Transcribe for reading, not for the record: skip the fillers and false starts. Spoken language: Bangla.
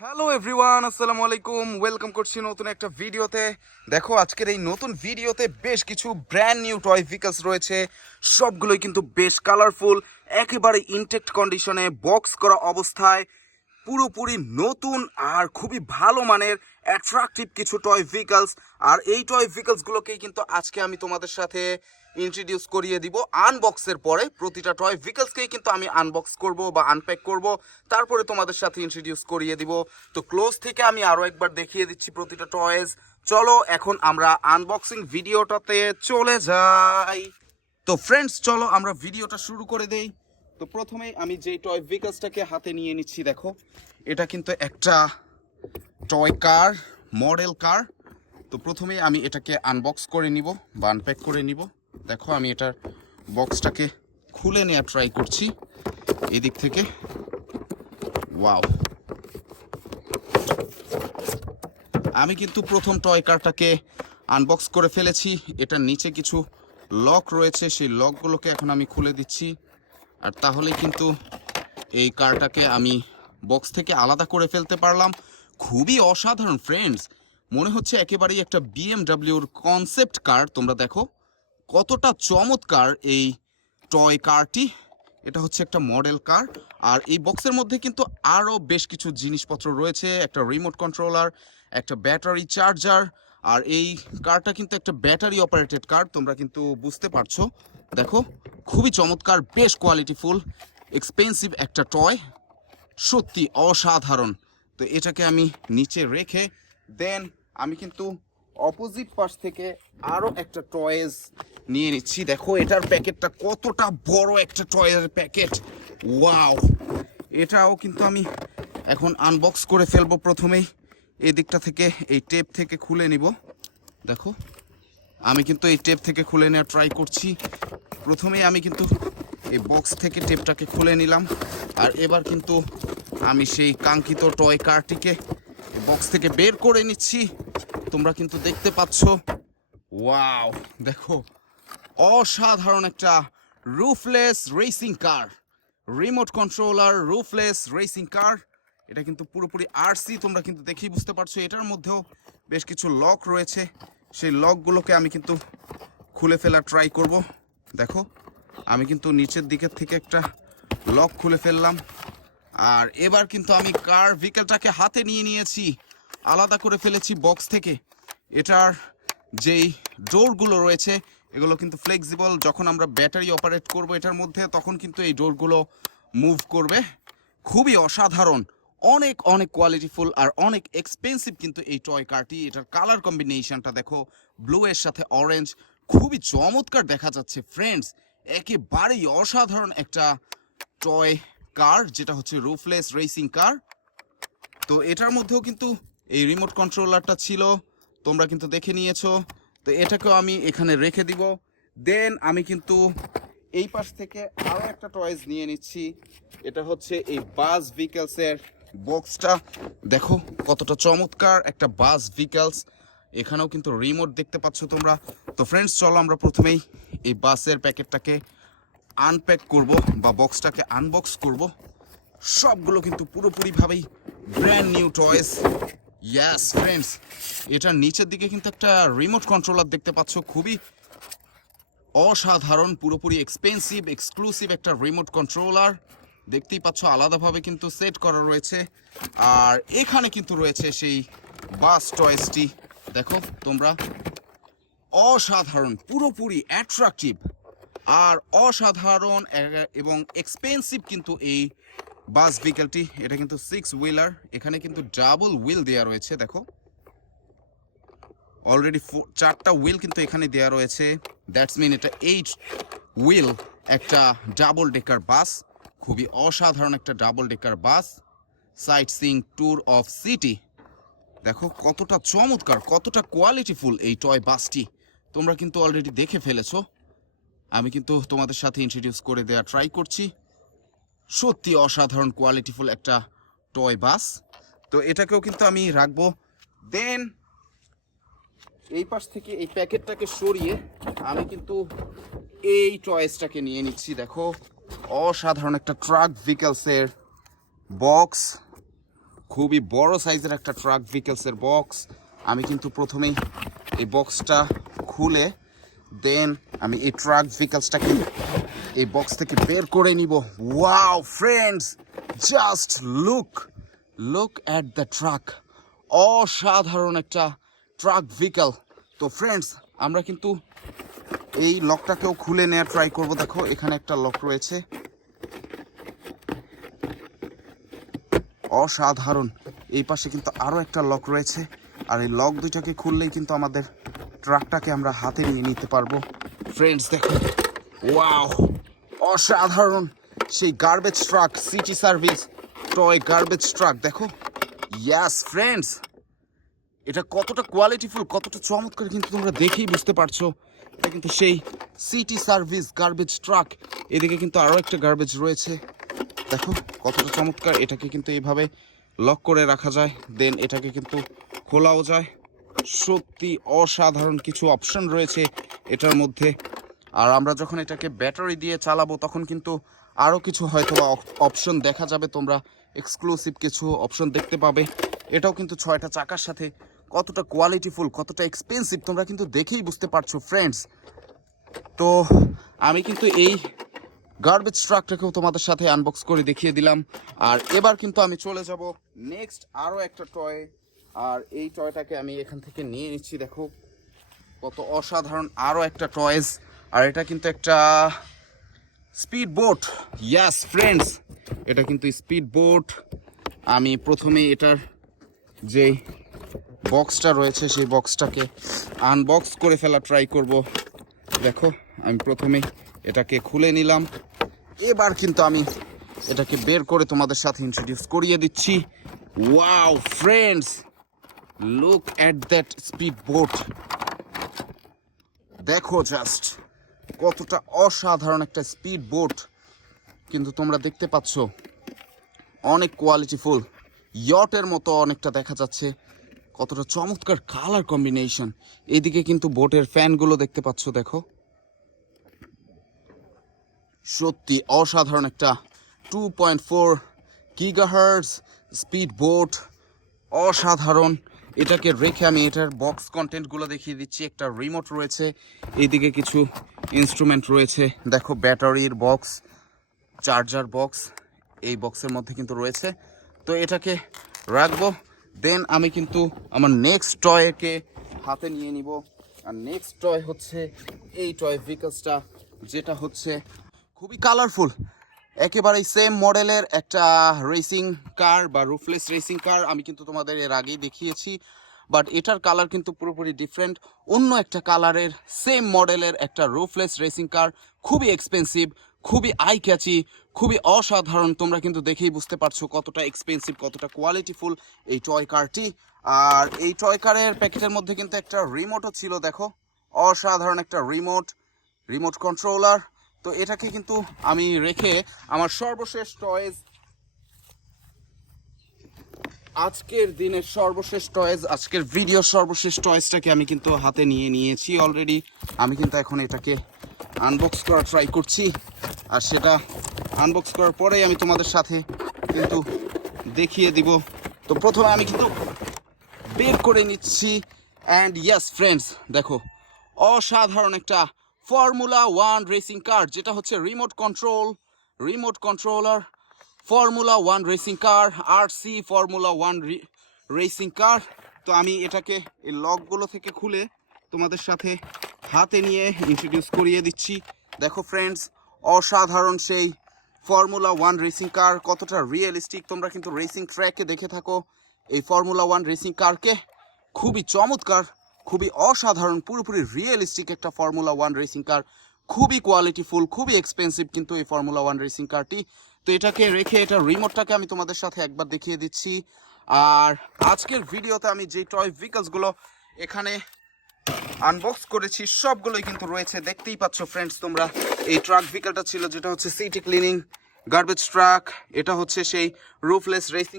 হ্যালো এভরিওয়ান, আসসালামু আলাইকুম। ওয়েলকাম করছি নতুন একটা ভিডিওতে। দেখো আজকের এই নতুন ভিডিওতে বেশ কিছু ব্র্যান্ড নিউ টয় ভেহিকলস রয়েছে। সবগুলোই কিন্তু বেশ কালারফুল, একেবারে ইনটেক্ট কন্ডিশনে, বক্স করা অবস্থায়, পুরোপুরি নতুন আর খুবই ভালো মানের অ্যাট্রাকটিভ কিছু টয় ভেহিকলস। আর এই টয় ভেহিকলসগুলোকেই কিন্তু আজকে আমি তোমাদের সাথে ইন্ট্রোডিউস করিয়ে দিব। আনবক্সের পরে প্রতিটা টয় ভেহিকলসকেই কিন্তু আমি আনবক্স করব বা আনপ্যাক করব, তারপরে তোমাদের সাথে ইন্ট্রোডিউস করিয়ে দিব। তো ক্লোজ থেকে আমি আরও একবার দেখিয়ে দিচ্ছি প্রতিটা টয়েস। চলো এখন আমরা আনবক্সিং ভিডিওটাতে চলে যাই। তো ফ্রেন্ডস, চলো আমরা ভিডিওটা শুরু করে দেই। তো প্রথমেই আমি যেই টয় ভেহিকলসটাকে হাতে নিয়ে নিচ্ছি, দেখো এটা কিন্তু একটা টয় কার, মডেল কার। তো প্রথমেই আমি এটাকে আনবক্স করে নিব বা আনপ্যাক করে নিব। দেখো আমি এটার বক্সটাকে খুলে নেওয়ার ট্রাই করছি এদিক থেকে। ওয়াও, আমি কিন্তু প্রথম টয় কারটাকে আনবক্স করে ফেলেছি। এটার নিচে কিছু লক রয়েছে, সেই লকগুলোকে এখন আমি খুলে দিচ্ছি। আর তাহলে কিন্তু এই কারটাকে আমি বক্স থেকে আলাদা করে ফেলতে পারলাম। খুবই অসাধারণ ফ্রেন্ডস, মনে হচ্ছে একেবারেই একটা বিএমডাব্লিউর কনসেপ্ট কার। তোমরা দেখো কতটা চমৎকার এই টয় কারটি। এটা হচ্ছে একটা মডেল কার। আর এই বক্সের মধ্যে কিন্তু আরও বেশ কিছু জিনিসপত্র রয়েছে, একটা রিমোট কন্ট্রোলার, একটা ব্যাটারি চার্জার। আর এই কারটা কিন্তু একটা ব্যাটারি অপারেটেড কার, তোমরা কিন্তু বুঝতে পারছো। দেখো খুবই চমৎকার, বেশ কোয়ালিটিফুল, এক্সপেন্সিভ একটা টয়, সত্যি অসাধারণ। তো এটাকে আমি নিচে রেখে দেন আমি কিন্তু অপোজিট পাশ থেকে আরও একটা টয়েস নিয়ে নিচ্ছি। দেখো এটার প্যাকেটটা কতটা বড়, একটা টয়ের প্যাকেট। ওয়াও, এটাও কিন্তু আমি এখন আনবক্স করে ফেলবো। প্রথমেই এই দিকটা থেকে, এই টেপ থেকে খুলে নিব। দেখো আমি কিন্তু এই টেপ থেকে খুলে নেওয়ার ট্রাই করছি। প্রথমেই আমি কিন্তু এই বক্স থেকে টেপটাকে খুলে নিলাম। আর এবার কিন্তু আমি সেই কাঙ্ক্ষিত টয় কারটিকে বক্স থেকে বের করে নিচ্ছি। তোমরা কিন্তু দেখতে পাচ্ছ, ওয়াও দেখো অসাধারণ একটা roofless racing car, remote controller roofless racing car. এটা কিন্তু পুরোপুরি আরসি, তোমরা কিন্তু দেখেই বুঝতে পারছো। এটার মধ্যেও বেশ কিছু লক রয়েছে, সেই লকগুলোকে আমি কিন্তু খুলে ফেলার ট্রাই করব। দেখো আমি কিন্তু নিচের দিকের থেকে একটা লক খুলে ফেললাম। আর এবার কিন্তু আমি কার ভেহিকলটাকে হাতে নিয়ে নিয়েছি, আলাদা করে ফেলেছি বক্স থেকে। এটার যেই ডোরগুলো রয়েছে এগুলো কিন্তু ফ্লেক্সিবল। যখন আমরা ব্যাটারি অপারেট করব এটার মধ্যে, তখন কিন্তু এই ডোরগুলো মুভ করবে। খুবই অসাধারণ, অনেক অনেক কোয়ালিটিফুল আর অনেক এক্সপেন্সিভ কিন্তু এই টয় কারটি। এটার কালার কম্বিনেশনটা দেখো, ব্লু এর সাথে অরেঞ্জ, খুবই চমৎকার দেখা যাচ্ছে ফ্রেন্ডস। একেবারেই অসাধারণ একটা টয় কার, যেটা হচ্ছে রুফলেস রেসিং কার। তো এটার মধ্যেও কিন্তু এই রিমোট কন্ট্রোলারটা ছিল, তোমরা কিন্তু দেখে নিয়েছো। তো এটাকেও আমি এখানে রেখে দিব। দেন আমি কিন্তু এই পাশ থেকে আরও একটা টয়েস নিয়ে নিচ্ছি। এটা হচ্ছে এই বাস ভেহিকলসের বক্সটা। দেখো কতটা চমৎকার একটা বাস ভেহিকলস, এখানেও কিন্তু রিমোট দেখতে পাচ্ছ তোমরা। তো ফ্রেন্ডস, চলো আমরা প্রথমেই এই বাসের প্যাকেটটাকে আনপ্যাক করব বা বক্সটাকে আনবক্স করব। সবগুলো কিন্তু পুরোপুরিভাবেই ব্র্যান্ড নিউ টয়েস। ইয়াস ফ্রেন্ডস, এটার নিচের দিকে কিন্তু একটা রিমোট কন্ট্রোলার দেখতে পাচ্ছ, খুবই অসাধারণ, পুরোপুরি এক্সপেন্সিভ এক্সক্লুসিভ একটা রিমোট কন্ট্রোলার। দেখতেই পাচ্ছ আলাদাভাবে কিন্তু সেট করা রয়েছে। আর এখানে কিন্তু রয়েছে সেই বাস টয়েসটি, দেখো তোমরা, অসাধারণ, পুরোপুরি অ্যাট্রাকটিভ আর অসাধারণ এবং এক্সপেন্সিভ কিন্তু এই বাস ভেহিকলটি। এটা কিন্তু 6 হুইলার, এখানে কিন্তু ডাবল হুইল দেওয়া রয়েছে। দেখো অলরেডি 4টা হুইল কিন্তু এখানে দেওয়া রয়েছে। দ্যাটস মিন এটা 8 হুইল একটা ডাবল ডেকার বাস। খুবই অসাধারণ একটা double decker bus, site seeing tour of city. দেখো কতটা চমৎকার, কতটা কোয়ালিটিফুল এই টয় বাসটি, তোমরা কিন্তু অলরেডি দেখে ফেলেছো। আমি কিন্তু তোমাদের সাথে ইন্ট্রোডিউস করে দেওয়া ট্রাই করছি। সত্যি অসাধারণ কোয়ালিটিফুল একটা টয় বাস। তো এটাকেও কিন্তু আমি রাখবো। দেন এই পাশ থেকে এই প্যাকেটটাকে সরিয়ে আমি কিন্তু এই টয়েসটাকে নিয়ে নিচ্ছি। দেখো অসাধারণ একটা ট্রাক ভেহিকলসের বক্স, খুবই বড় সাইজের একটা ট্রাক ভেহিকলসের বক্স। আমি কিন্তু প্রথমেই এই বক্সটা খুলে দেন আমি এই ট্রাক ভেহিকলসটাকে এই বক্স থেকে বের করে নিব। Wow friends, just look at the truck. অসাধারণ একটা ট্রাক ভেহিকল। তো ফ্রেন্ডস, আমরা কিন্তু এই লকটাকেও খুলে নেওয়ার ট্রাই করব। দেখো এখানে একটা লক রয়েছে, অসাধারণ। এই পাশে কিন্তু আরও একটা লক রয়েছে, আর এই লক দুইটাকে খুললেই কিন্তু আমাদের ট্রাকটাকে আমরা হাতে নিয়ে নিতে পারবো। ফ্রেন্ডস দেখো, ওয়াও, অসাধারণ সেই garbage truck, city service toy garbage truck. দেখো, ইয়াস ফ্রেন্ডস, এটা কতটা কোয়ালিটিফুল, কতটা চমৎকার কিন্তু তোমরা দেখেই বুঝতে পারছো। এটা কিন্তু সেই সিটি সার্ভিস গার্বেজ ট্রাক। এদিকে কিন্তু আরও একটা গার্বেজ রয়েছে, দেখো কতটা চমৎকার। এটাকে কিন্তু এইভাবে লক করে রাখা যায়, দেন এটাকে কিন্তু খোলাও যায়। সত্যি অসাধারণ কিছু অপশন রয়েছে এটার মধ্যে। আর আমরা যখন এটাকে ব্যাটারি দিয়ে চালাবো তখন কিন্তু আরও কিছু হয়তো অপশন দেখা যাবে, তোমরা এক্সক্লুসিভ কিছু অপশন দেখতে পাবে। এটাও কিন্তু 6টা চাকার সাথে কতটা কোয়ালিটিফুল, কতটা এক্সপেন্সিভ তোমরা কিন্তু দেখেই বুঝতে পারছো ফ্রেন্ডস। তো আমি কিন্তু এই গার্বেজ ট্রাকটাকেও তোমাদের সাথে আনবক্স করে দেখিয়ে দিলাম। আর এবার কিন্তু আমি চলে যাব নেক্সট আরও একটা টয়। আর এই টয়টাকে আমি এখান থেকে নিয়ে নিচ্ছি। দেখো কত অসাধারণ আরও একটা টয়েস। আর এটা কিন্তু একটা স্পিড বোট। ইয়াস ফ্রেন্ডস, এটা কিন্তু স্পিড বোট। আমি প্রথমে এটার যে বক্সটা রয়েছে সেই বক্সটাকে আনবক্স করে ফেলা ট্রাই করব। দেখো আমি প্রথমে এটাকে খুলে নিলাম, এবার কিন্তু আমি এটাকে বের করে তোমাদের সাথে ইন্ট্রোডিউস করিয়ে দিচ্ছি। Wow friends, look at that speed boat. দেখো জাস্ট কতটা অসাধারণ একটা স্পিড বোট কিন্তু তোমরা দেখতে পাচ্ছ, অনেক কোয়ালিটিফুল, ইয়টের মতো অনেকটা দেখা যাচ্ছে। কতটা চমৎকার কালার কম্বিনেশন। এইদিকে কিন্তু বোটের ফ্যানগুলো দেখতে পাচ্ছ, দেখো সত্যি অসাধারণ একটা 2.4 গিগাহার্টজ স্পিড বোট, অসাধারণ। এটাকে রেখে আমি এটার বক্স কন্টেন্টগুলো দেখিয়ে দিচ্ছি। একটা রিমোট রয়েছে, এইদিকে কিছু ইনস্ট্রুমেন্ট রয়েছে, দেখো ব্যাটারির বক্স, চার্জার বক্স এই বক্সের মধ্যে কিন্তু রয়েছে। তো এটাকে রাখবো, দেন আমি কিন্তু আমার নেক্সট টয়কে হাতে নিয়ে নিব। আর নেক্সট টয় হচ্ছে এই টয় ভেহিকলসটা, যেটা হচ্ছে খুবই কালারফুল, একেবারেই সেম মডেলের একটা রেসিং কার বা রুফলেস রেসিং কার। আমি কিন্তু তোমাদের এর আগেই দেখিয়েছি, বাট এটার কালার কিন্তু পুরোপুরি ডিফারেন্ট। অন্য একটা কালারের সেম মডেলের একটা রুফলেস রেসিং কার, খুবই এক্সপেন্সিভ, খুবই আই ক্যাচি, খুবই অসাধারণ। তোমরা কিন্তু দেখেই বুঝতে পারছো কতটা এক্সপেন্সিভ, কতটা কোয়ালিটিফুল এই টয় কারটি। আর এই টয় কারের প্যাকেটের মধ্যে কিন্তু একটা রিমোটও ছিল, দেখো অসাধারণ একটা রিমোট কন্ট্রোলার। তো এটাকে কিন্তু আমি রেখে আমার সর্বশেষ টয়েস, আজকের দিনের সর্বশেষ টয়েস, আজকের ভিডিওর সর্বশেষ টয়েসটাকে আমি কিন্তু হাতে নিয়ে নিয়েছি অলরেডি। আমি কিন্তু এখন এটাকে আনবক্স করা ট্রাই করছি, আর সেটা আনবক্স করার পরেই আমি তোমাদের সাথে কিন্তু দেখিয়ে দিব। তো প্রথমে আমি কিন্তু বের করে নিচ্ছি। অ্যান্ড ইয়েস ফ্রেন্ডস, দেখো অসাধারণ একটা ফর্মুলা 1 রেসিং কার, যেটা হচ্ছে remote controller formula 1 racing car, RC formula 1 racing car. তো আমি এটাকে এই লকগুলো থেকে খুলে তোমাদের সাথে হাতে নিয়ে ইন্ট্রোডিউস করিয়ে দিচ্ছি। দেখো ফ্রেন্ডস, অসাধারণ সেই ফর্মুলা 1 রেসিং কার, কতটা রিয়েলিস্টিক। তোমরা কিন্তু রেসিং ট্র্যাকে দেখে থাকো এই ফর্মুলা 1 রেসিং কারকে, খুবই চমৎকার, খুবই অসাধারণ, পুরোপুরি রিয়েলিস্টিক একটা ফর্মুলা 1 রেসিং কার, খুবই কোয়ালিটিফুল, খুবই এক্সপেন্সিভ কিন্তু এই ফর্মুলা 1 রেসিং কারটি। তো এটাকে রেখে এটা রিমোটটাকে আমি তোমাদের সাথে একবার দেখিয়ে দিচ্ছি। আর আজকের ভিডিওতে আমি যে টয় ভেহিকলসগুলো এখানে আনবক্স করেছি সবগুলোই কিন্তু রয়েছে, দেখতেই পাচ্ছ ফ্রেন্ডস তোমরা। এই ট্রাক ভেহিকলটা ছিল যেটা হচ্ছে সিটি ক্লিনিং গার্বেজ ট্রাক, এটা হচ্ছে সেই রুফলেস রেসিং